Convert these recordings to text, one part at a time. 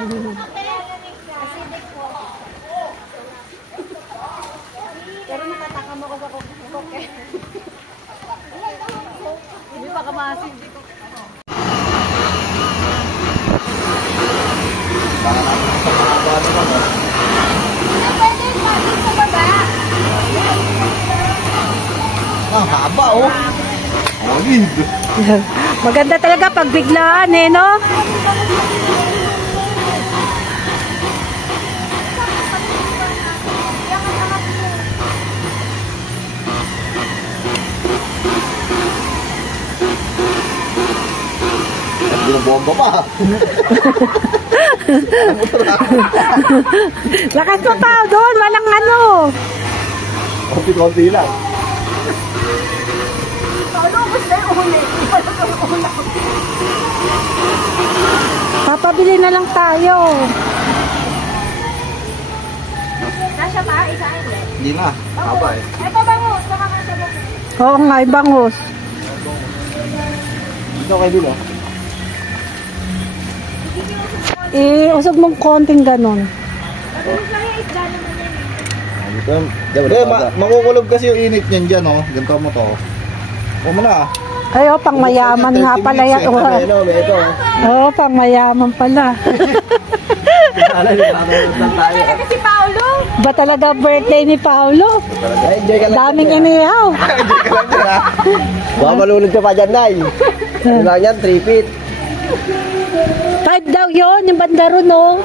Pero nakatakam ako sa cook eh. Hindi pa kamasin. Ang haba oh. Maganda talaga pag biglaan eh, no? Binabomba pa. Lakas mo pa doon, walang ano. Konti-konti lang. Papabili na lang tayo. Kasya pa, isa ulit. Hindi na. Haba eh. Ito bangus, nakakasya mo. Oo nga, bangus. Ito kayo dun oh. Usog mong konting ganon. Mabilis lang yung isda naman yan. Makukulob kasi yung init niyan dyan oh. Ganito mo to. Huwag mo na. Ay, pang mayaman nga pala yan. Oo, pang mayaman pala. Talaga si Paolo. Ba talaga birthday ni Paolo? Daming inihaw. Enjoy ka lang dyan ha. Baka malunod ka pa dyan, Nay. Ano lang yan, 3 feet. 5 daw yun, yung banda ron, no?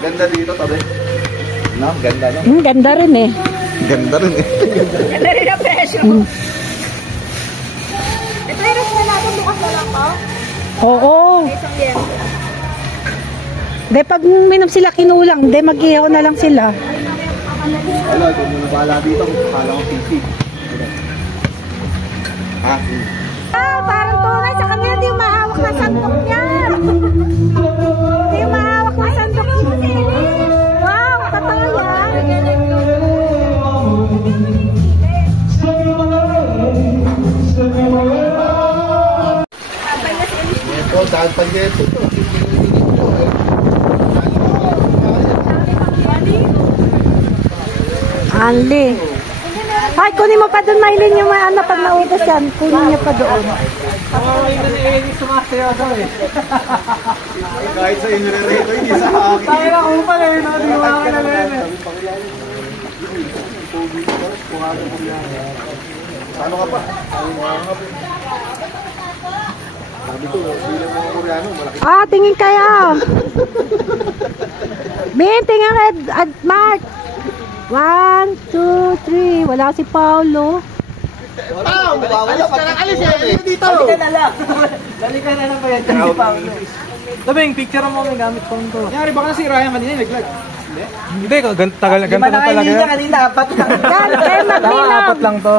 Ganda dito, tabi. No, ganda no? Ganda rin eh. Ganda rin eh. Ganda rin ang presyo. Ito yung rest na natin, bukas na lang ko. Oo. Isang yen. De, pag minom sila kinulang, de, mag-ihaw na lang sila. Wala, kung muna bahala dito, kala ko sisig. Ha? Ah, parang tunay sa kanya, di yung mahawak na sandok niya. Di yung mahawak na sandok niya. Wow, totoo yan. Ito, dahil pag ito. Anli. Ay, kunin mo pa doon, Maylin, yung ano, pag naubos yan. Kunin niya pa doon. Kahit sa inyo na rito, hindi sa akin. Tayo na kung pala yun, di mo ako na rin eh. Ano ka pa? Sabi ko, bilang mga Koreano, malaki. Ah, tingin kayo. Bin, tingin Red at Mark. 1, 2, 3. Wala si Paulo. Wala, mawawala pa. Alis yan, dito. Dali ka na lang. Dali ka na lang pa yan. Labing, picture mo may gamit kong to. Nangyari, baka nasira yan kanina, naglag. Hindi, tagal na ganito na talaga. Hindi na kanina, apat lang. Yan, kayo magbilang. Apat lang to.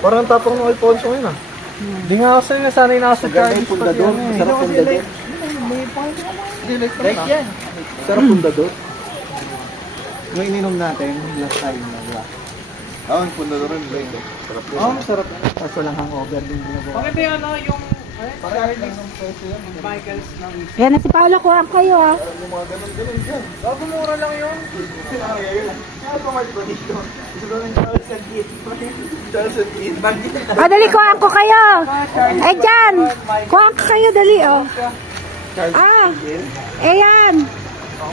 Parang tapang ng Alfonso ngayon ah. Hindi nga kasi nasanay na sa Charles. Pundador, sarap pundador. Like yan. Sarap pundador. Yung ininom natin, last time na, di ba? Oo, yung pundador rin. Sarap yun. Oo, masarap. Kaso lang hangover din ginagawa. Maganda yung ano, yung Michael's ng Yan na si Paulo, kuhaan kayo ah. bago mura lang yun. Ah, dali, kuhaan ko kayo. Eh, dyan. Kuhaan ko kayo, dali oh. Ah, eh yan.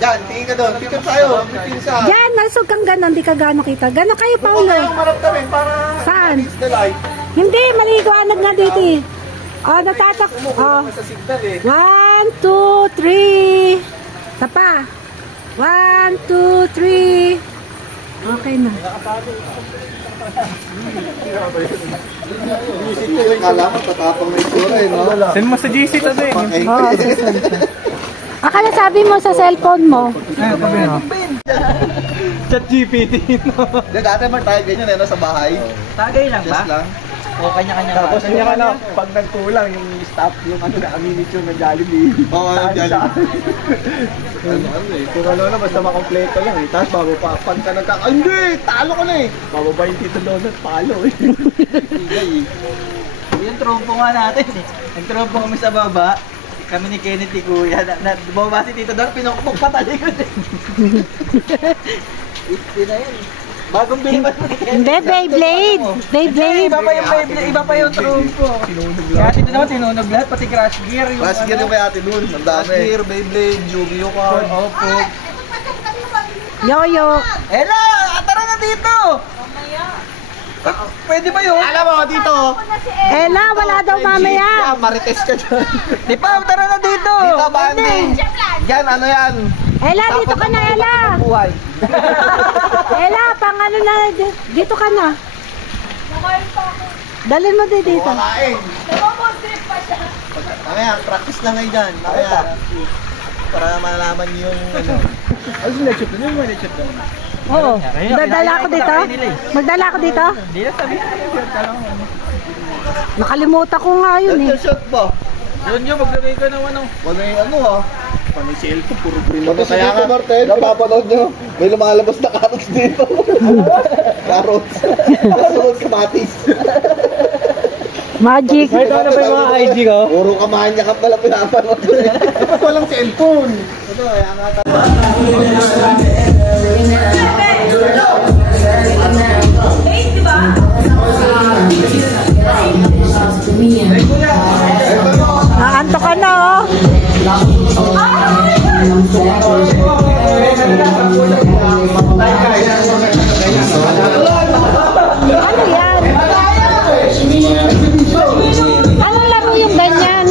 Diyan, tingin ka doon. Picture tayo. Pinsa. Yan, malusog kang ganon, di ka gano'n kita. Gano'n kayo, Paulo. Kaya umarap kami para Saan? it's the light. Hindi, maliwanag na dito eh. Oh, natatak. Oh. Sa signal eh. 1, 2, 3. Isa pa. 1, 2, 3. Okay na. Kala mo, tatapang na itsura eh, no? Send mo sa GC to din. Oh, akala sabi mo sa cellphone mo. Ayun, sabi mo. Chat GPT. Dati man tayo ganyan eh, no, sa bahay. Tagay lang Just lang. O kanya-kanya. Tapos yung ano, pag nagkulang, yung stop, yung ano na miniature na Jollibee. Oo, yung Jollibee. Ano eh, kung ano na, basta makompleto lang eh. Tapos bago pa, pag ka hindi, talo ko na eh. Bababa yung Tito Donut, palo eh. Yung trompo nga natin eh. Nag-trompo kami sa baba. Kami ni Kenneth, kuya. Bumaba si Tito Dor, pinukpok pa talikod eh. Hindi na yan. Bagong biliban mo ni Kenneth. Hindi, Beyblade. Beyblade. Iba pa yung Beyblade, iba pa yung trompo. Kaya dito naman tinunog lahat, pati crash gear. Crash gear yung kay ate nun. Ang dami. Crash gear, Beyblade, Yu-Gi-Oh card. Opo. Yoyo. Ella, tara na dito! Pwede ba yun? Alam mo, dito. Ella, wala daw mamaya. Marites ka dyan. Di pa, tara na dito! Dito, banding. Yan, ano yan? Ella, dito ka na, Ella. Buhay. Ella, pang ano na, dito ka na. Dalhin mo din dito. Walain. Mamaya, practice na ngayon dyan. Mamaya. Para malaman yung ano. Ano yung lecture doon? Yung mga lecture doon? Oo. Magdala ako dito? Magdala ako dito? Hindi na sabi niya. Nakalimutan ko nga yun eh. Shot ba? Yun, maglagay ka ng ano. Ano yung ano ah? Panay cellphone, puro green. Kaya nga, Martel, napapanood nyo. May lumalabas na carrots dito. Carrots. Kasunod kamatis. Magic. May ito na ba yung mga IG ko? Puro kamanya ka pala pinapanood. Dapat walang cellphone. Ito, kaya nga Naanto ka na oh. Ano yan? Anong laro yung ganyan?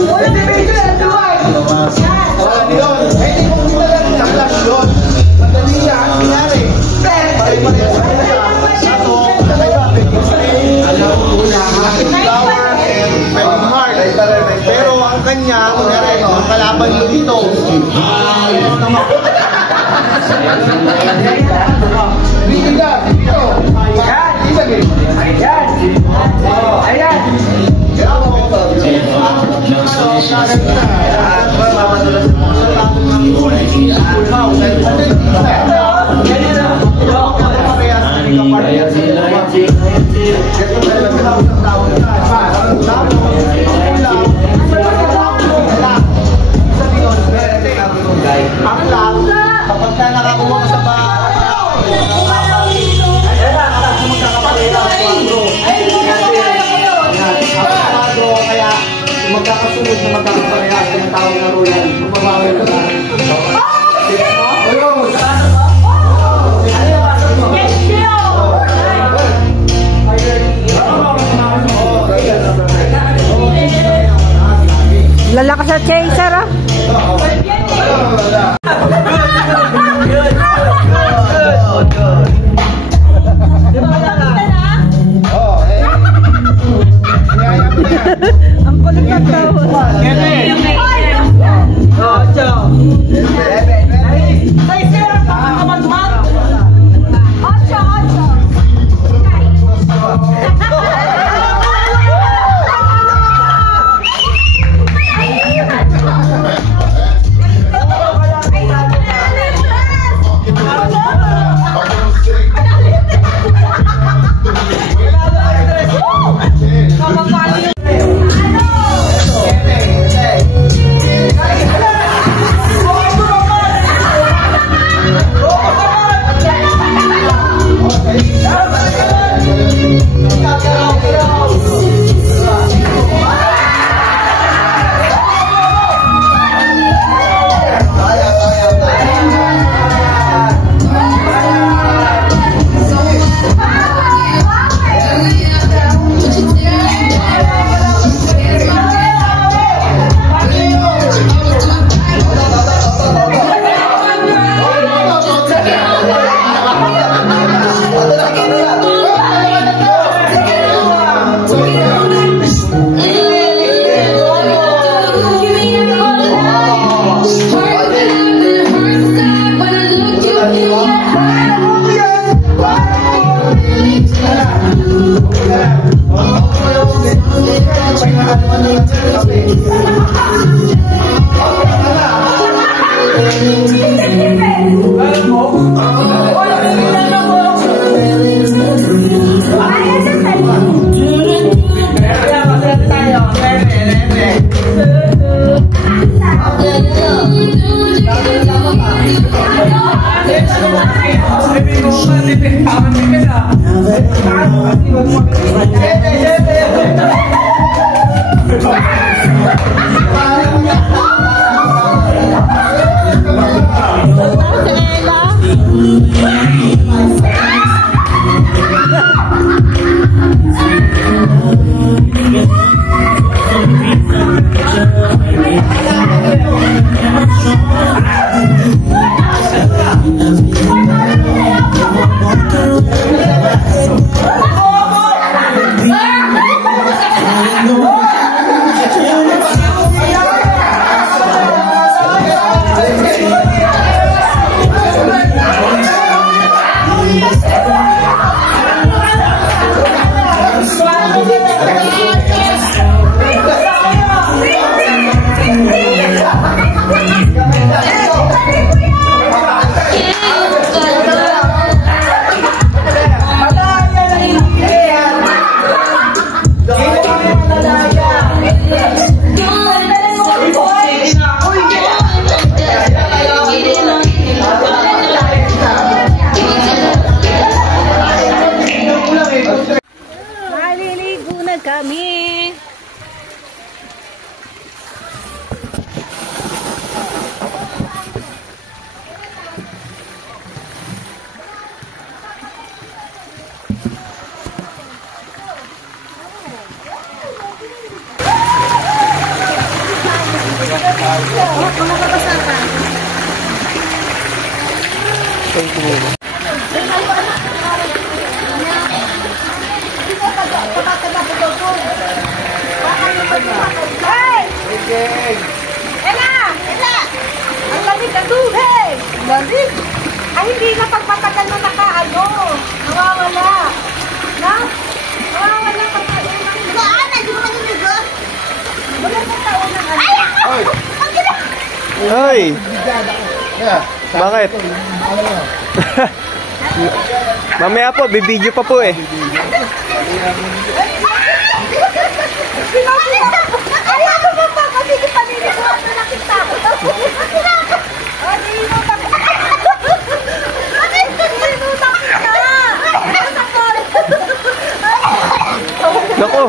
Pero ang kanya, ang kalaban nyo dito. Kapag ka nakakuha sa bahay, kaya magkakasunod na magkakaparehas ng tawag na royal. Magbabawal na lang. Lalakas sa chaser ah. Ang kulit ng tao. kami. Ang lamig ang tubig! Lamig! Ay, hindi na pagpatagal na nakaano. Nawawala. Na? Nawawala pag saan? Hindi mo nagulugo? Wala sa taon ng ano. Ay! Ay! Bakit? Mamaya po, bibidyo pa po eh. Ay, ano ba pa? Kasi di panili ko ano nakita ko. Ay, nilutak ko. Ay, nilutak ko na. Naku!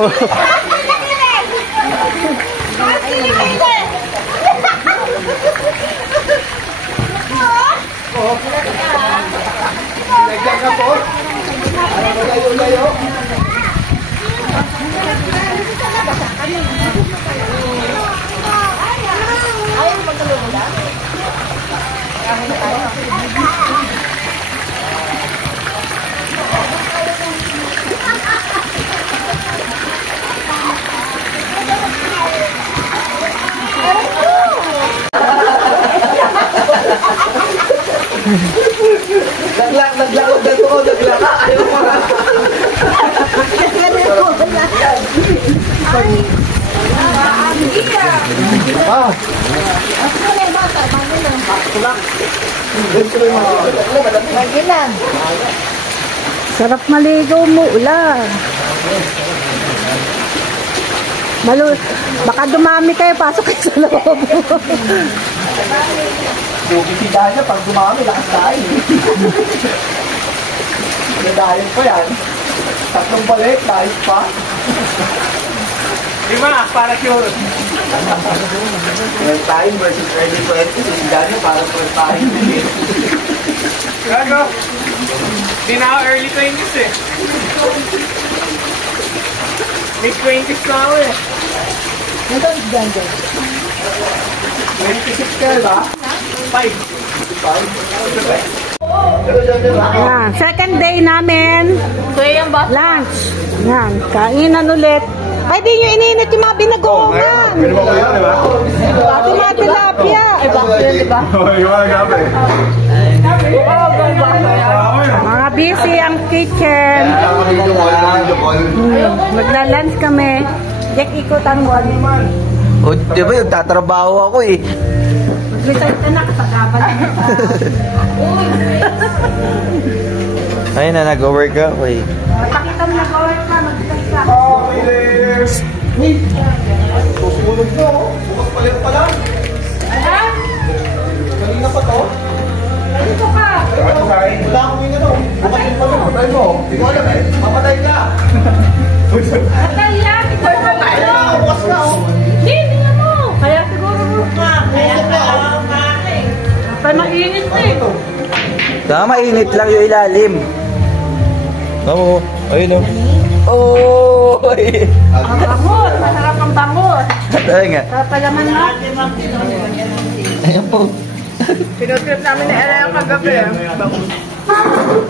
Nagyan ka po. Ano ba layo-layo? Naglak ko, naglak. Ayaw mo nga. Sarap maligo mo, ulan. Baka dumami kayo, pasok kayo sa loob. Bukisidahan niya, pag dumami, lakas tayo. Nadahin pa yan. Tatlong balik, dahil pa. 5, para sure. First time versus early 20s, bukisidahan niya para first time. Gago. Di na ako early 20s eh. Mid-20s na ako eh. 26 ka ba? 5. Yan, second day namin. Lunch. Yan, kainan ulit. Ay, di nyo ininit yung mga binagoongan. Pati mga tilapia. Mga busy ang kitchen. Magla-lunch kami. Jack, ikutan mo. O, di ba yung tatrabaho ako eh. Mag-resign ka na kasagaban. Ayun na, nag-work ako eh. Pakita mo nag-work ka, mag-resign ka. Susunod mo, bukas palit pa lang. Kanina pa to. Dito ka. Wala akong yung ano. Bukas yung pala, patay mo. Hindi ko alam eh. Mapatay ka. Patay yan. Ikaw ka ba? Bukas ka oh. Hindi na mo. Kaya siguro mo ka. Kaya pa mainit eh. Mainit lang yung ilalim. Oo, ayun o. Oh! Ang bangot. Masarap ang bangot. Ayun nga. Kapalaman mo. Ayun po. Pinutrip namin ni Ella yung kagabi.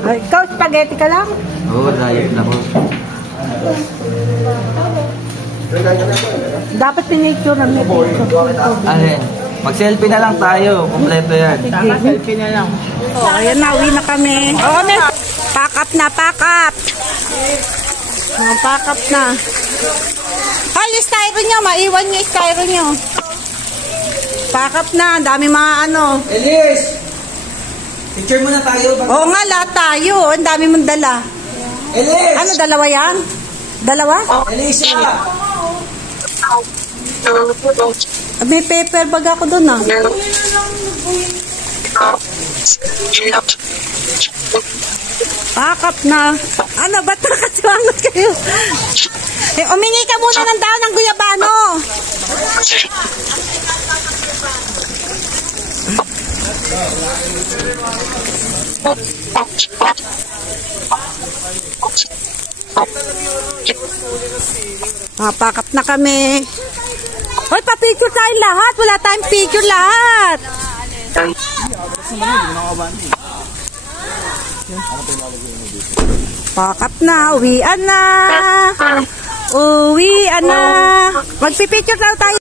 Ay, ikaw, spaghetti ka lang? Oo, diet na po. Dapat pinicture na may picture. Ayun. Mag-selfie na lang tayo. Kompleto yan. Selfie na lang. Oh, ayan na, uwi na kami. Oh, may pack up na, pack up. Oh, pack up na. Ay, yung styro nyo, maiwan nyo yung styro nyo. Pack up na, dami mga ano. Elise! Picture muna tayo. Oo nga, lahat tayo. Ang dami mong dala. Elise! Ano, dalawa yan? Dalawa? Elise! May paper bag ako doon ah. Pack up na. Ano, ba't nakasiwangot kayo? Umingi ka muna ng daon ng guyabano. Pakat na kami. Hoy, pa-picture tayo lahat. Wala tayong picture lahat. Pakat na. Uwian na. Uwian na. Magpipicture daw tayo.